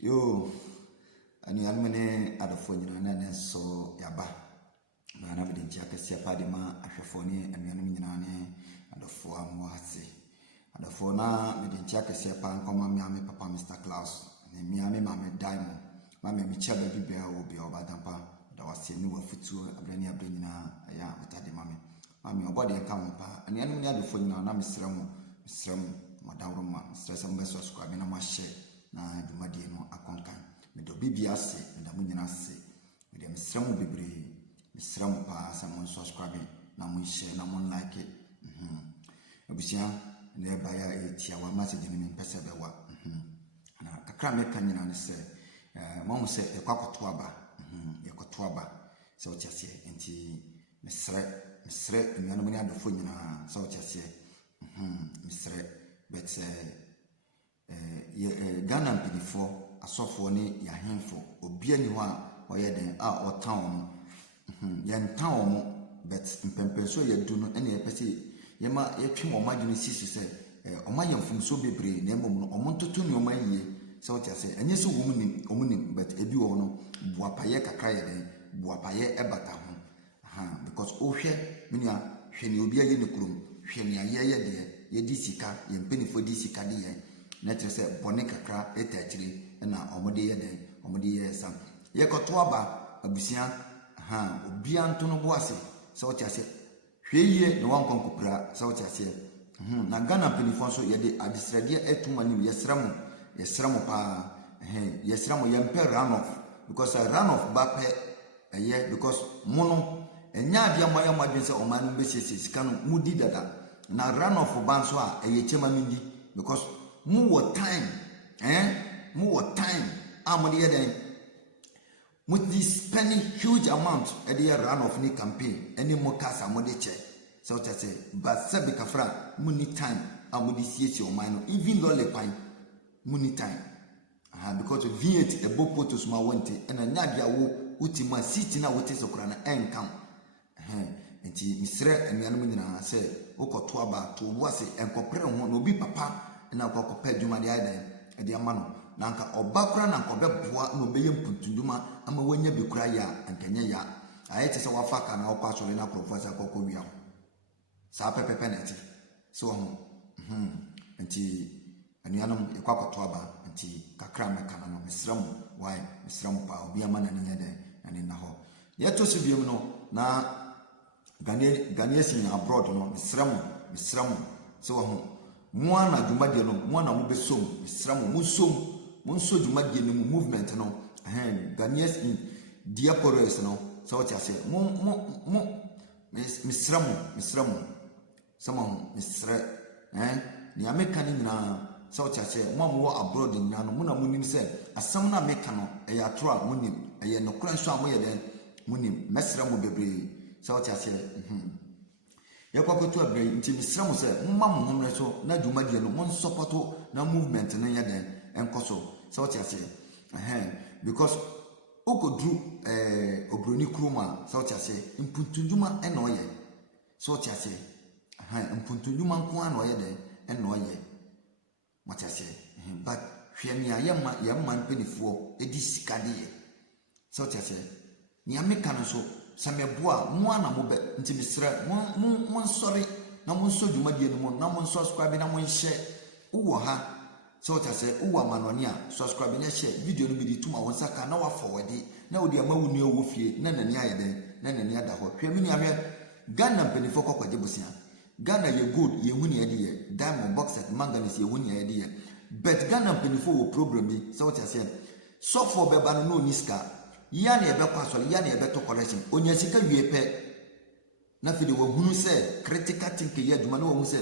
Yo, and Yalmane at the phone and so Yaba. Man, I didn't check a Siapadima, Ashafoni, and Yanminane, and the four Mohatsi. And the four now, we didn't check a Siapan, Miami, Papa, Mr. Klaus, and Miami, Mammy Diamond, Mammy Michelle, baby bear will be over Dampa. That was a new futu, a brenia bringina, a ya, with the mammy. Mammy, your body account, and the enemy had the phone now, Miss Ram, Madame Roma, stress and best subscribing on my share. Na dwumadi no akonkan me do bibia se me da munyina se me dem srem bebre me srem pa sa mon subscribe na mon share na mon like obusia na ba ya etia wa message ni me pese be wa na kakra me kan nyina ne se mo se ekwakoto aba ekoto aba se o tiase enti me sre nnuano mo ni adofo nyina se o tiase me sre but Ghana mpidifo asofo ne yahemfo obi ani ho a oyɛ den a ɔtan no yɛntan wɔn but mpempenso yɛdu no ɛna yɛpɛsɛ yɛma yɛtwe wɔn adwene sisi sɛ ɔma yɛ mfomso bebree na mmom no ɔmo ntoto ne ɔma yie sɛ ɔte ase ɛnyɛ sɛ wɔn nim but ebi wɔ no buapayɛ kakra yɛ den buapayɛ ɛbata ho because ohwɛ menua hwɛ ne obi ayɛ ne kurom hwɛ ne ayɛ yɛ deɛ yɛdi sika yɛn mpenifo di sika de yɛn na kyerɛ sɛ bɔne kakra ɛtaakyire na ɔmode yɛ den ɔmode yɛ sam yɛkɔto aba abusia obia nto no bo ase sɛ wote ase hwɛ yie na wankɔnkɔpira sɛ wote ase na Ghana mpanifo nso yɛde adesrɛdeɛ ɛtum anim yɛsrɛ mo paa yɛsrɛ mo yɛmpɛ runoff because runoff ba pɛ ɛyɛ because mo no ɛnyɛ adeɛ mo ayɛ mo adwene sɛ ɔman no bɛsiesie sika no mudi dada na runoff ba nso a ɛyɛ kyɛma no di because more time, more time. I'm the other. With this spending huge amount at the run of any campaign, any more cars I'm the check. So I say, but Sabi Kafra, money time, I'm with this your mind, even though the pine, money time. Because of V8, a boat put to small wanted, and a Nadia Utima sitting out with his ocrana and come. And Mr. and Yanamina said, Oko Twaba to Wasi and Copre no be papa. Na akɔkɔpɛ dwuma de ayɛ de ama no na nka ɔbakora na nkɔbɛboa na ɔbɛyɛ mpuntunduma ama wanya bi kura ya ankanya ya ayɛ te sɛ wafa ka na ɔkɔ asɔre na akɔrɔfo sɛ akɔkɔ wia saa pɛpɛpɛ na ɛte sɛ ɔho nti anuanom yɛkɔ akɔto aba nti kakra mɛka no mesrɛ mo wae mesrɛ mo paa obi ama na ne yɛ dɛ na ne na hɔ yɛto so biom no na Ghanaians in abroad no mesrɛ mo sɛ ɔho Mwana dwumadie no mwana mo besom sram mo nso dwumadie no movement no Ghanaians in diasporas no so what you say mo misram samo misra ni ameka ni nyina so what you say mo abroad nyina no mo na mo nim say asam na meka no e ya tro a mo nim e ye no kran so a mo ye den mo nim mesra mo bebre so what you say yakwakoto abre nti misra mo se mma mo homre so na dwumadie no mon supporto na movement no ya den enkoso so what you say because okodru obroni kroma so what you say impuntunduma e na oye so what you say impuntunduma nko a na oye den e na oye what you say but hwemi ayema yemma npenifo edi sikade ye so what you say ni ameka no so sameboa mo ana mo be nti misra mo sorry na mo so dwumadie no mo na mo subscribe na mo share uwo ha so what I say uwo amanoni a subscribe na share video no bi di tuma won saka na wa forward na wo di ama wuni owo fie na nani ayede na nani ada ho hwemi ni ame Ghana mpenifo kokwaje bosia Ghana ye gold ye huni ade ye diamond bauxite manganese ye huni ade ye but Ghana mpenifo wo problem bi so what I say so for beba no niska ya na ebe kwasole ya na ebe to collection onya sika wie pe na fide wo hunu se critical thinking ya dwuma na wo hunu se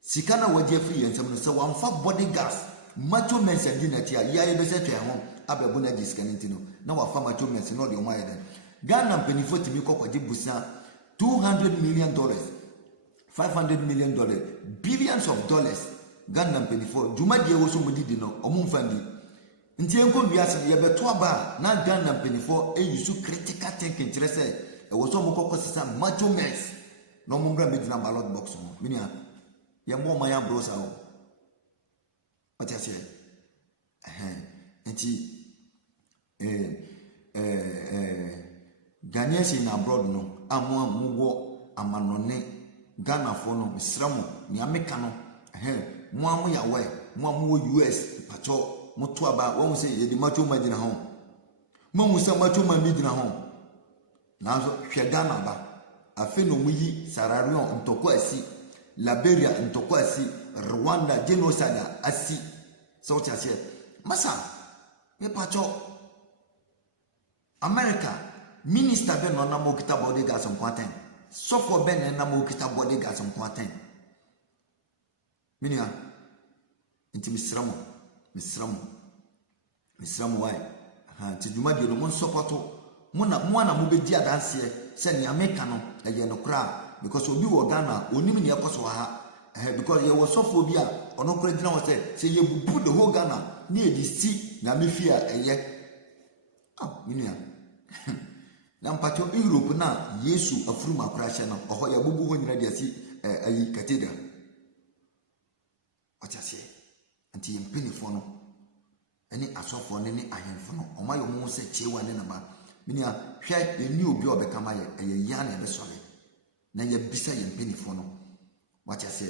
sika na waje free yensam no se wamfa body gas macho men's dinati ya ebe se twa ho abebu na disika nintino na wafa macho men's no de o ma yeden Ghana mpenifo timi kokwaje busa $200 million $500 million billions of dollars Ghana mpenifo dwuma de wo so modidi no omumfandi nti enko wiase ye beto aba na Ghana mpenifo eyusu critical thinking kire se e wo so mo kokko sisa macho mess no mo mbra medina ballot box mo minia ye mo ma ya brosa o ati ase nti Ghanaians in abroad no amwa muwo amanone Ghana for no misramo ni ameka no mo amu ya we mo amu US pacho mo to aba won say ye di macho ma gina ho mo mu say macho ma mi gina ho na so hwe Ghana ba afi no mu yi Sierra Leone ntoko asi Liberia ntoko asi Rwanda genocide asi so tiase masa me pacho America minister be no na mo kita bodyguards on quarantine so for ben na mo kita bodyguards on quarantine minia inti misramo why ti duma de no mo supporto mo na mo be di adanse se ni America no eye no kra because obi wo Ghana onim ne yakoso ha because ye wo sofo bi a ono kra dina wo se ye bubu the whole Ghana ni edisi na mefia eye minia na mpacho Europe na Yesu afuru makra hye no oho ya bubu ho nyina de asi ayi cathedral ochase anti yempinifo no ene asofo ne ahemfo no omayo mo se chewa ne na ba minia hwe eni obi obeka ma ye ya na be sole na ye bisa yempinifo no wachase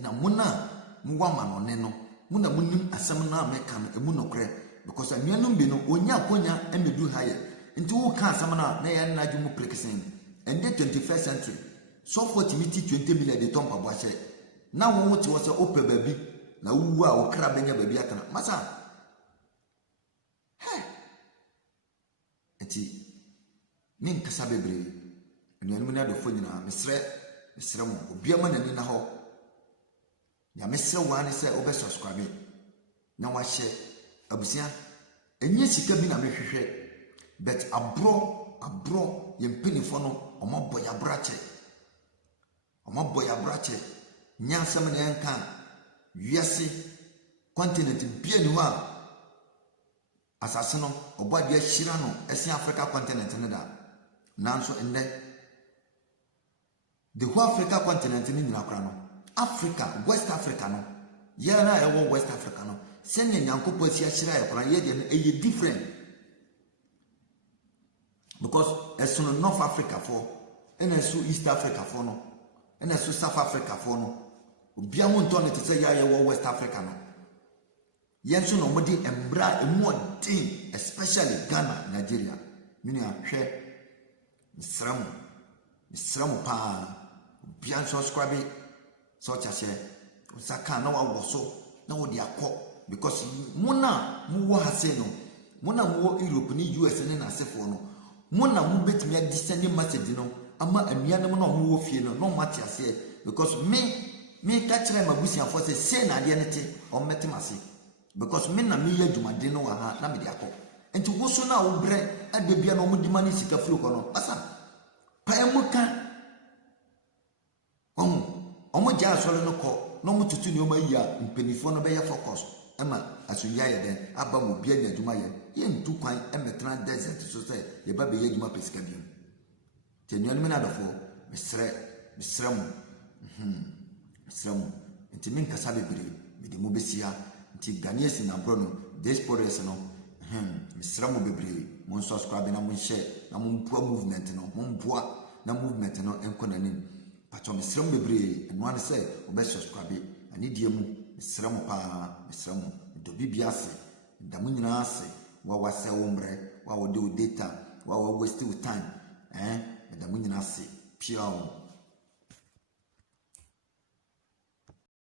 na muna muwa manone no muna munim asem na ameka no emu nokre because anuanum bi no onya konya emedu haye nti wo ka asem na ye na dwumu prekesen and the 21st century so for timiti 20 million de tompa boache na wo wote wo se ope baby na wuwu a wo kra benya baby akana masa enti nin kasa bebre anuanum na do fo nyina mesre mo obiama na ni na ho ya mesre wa ne se obe subscribe na wa share abusia enye sika bi na mehwehwe but abro yempinifo no omoboya brache nyansam na yanka wiase continent bia ni wa asase no obade ahira no ese Africa continent ne da nanso ende the whole Africa continent ni nyina kra no Africa West Africa no ye na ewo West Africa no senya nyankopo si ahira ye kra ye de no eye different because esono North Africa for and so East Africa for no and so South Africa for no obia ho nto ne te say ya ye West Africa no yenso no modi embra emodin especially Ghana Nigeria mini ahwe misramu pa obia subscribe so chase usaka na wa woso na wo di akọ because muna muwo hase no muna muwo Europe ni US ni na asefo no muna mu betimi adisend message no ama anuanem na omo wo fie no no mati ase because me ka kire mabusiafo se na ade ne te o metemase because me na me ya dwumade no wa ha na me di akọ enti wo so na wo bre ade bia no mo di mani sika firi ko no asa pa emuka omo ja asole no ko no mo tutu ni o ma yi a mpenifo no be ya focus ema asuya ye den aba mo bia nya dwuma ye ntu kwan emetra desert so say ye ba be ye dwuma pesika bi tenuan me na dofo mesre mo nti min kasa bebre me de mo besia nti Ghanaians na bro no diasporas no mesre mo bebre mo subscribe na mo share na mo mpua movement no mo mpua na movement no enko na nim pacho mesre mo bebre eno an say obe subscribe ani die mu mesre mo do bibia ase da mo nyina ase wa wase wo mbre wa wo de data wa waste time da mo nyina ase pia